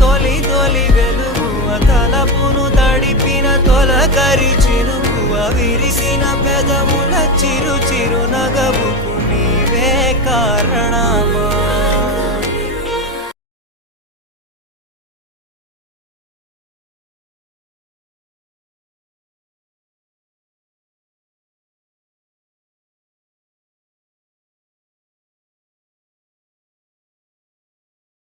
తొలి తొలి వెలుగువ తలపును తడిపిన తొలకరి చినుకువ విరిసిన పెదముల చిరు చిరు నగవుకు నీవే కారణమా